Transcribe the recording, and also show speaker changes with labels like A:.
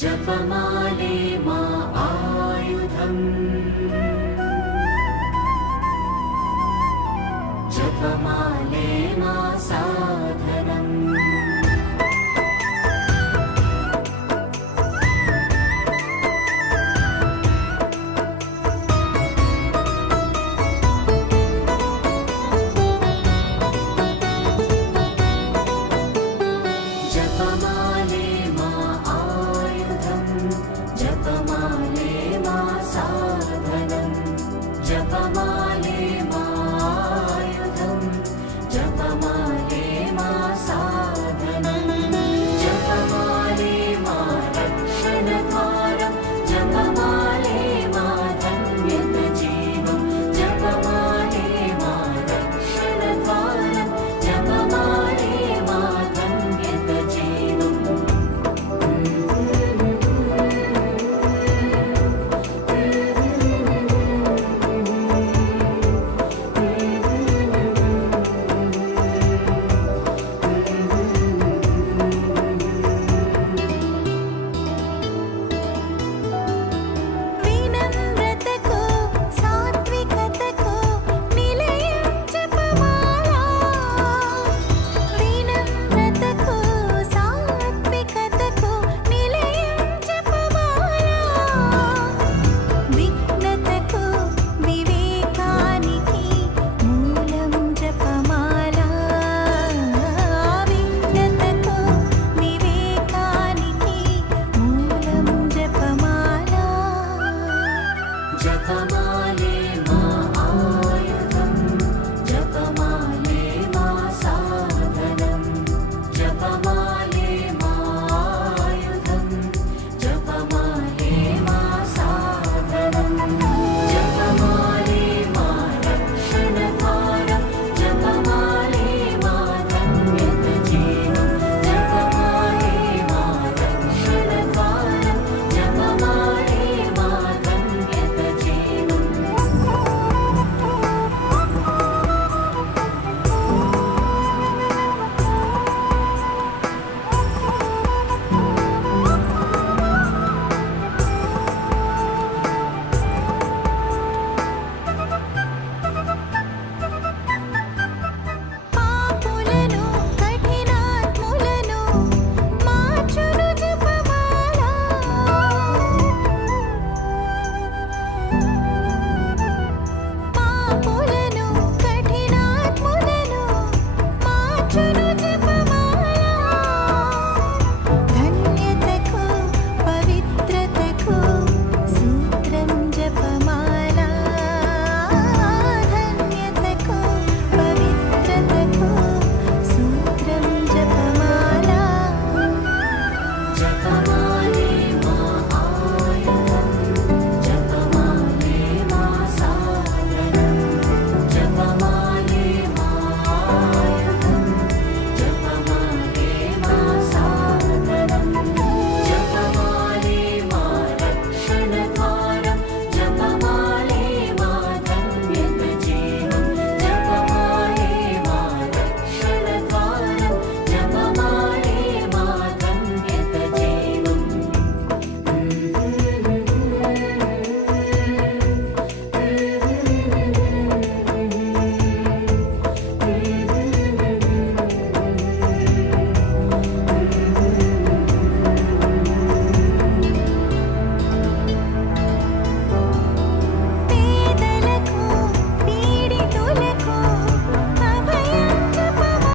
A: जपमाले मा आयुधम्। जपमाले जपमाले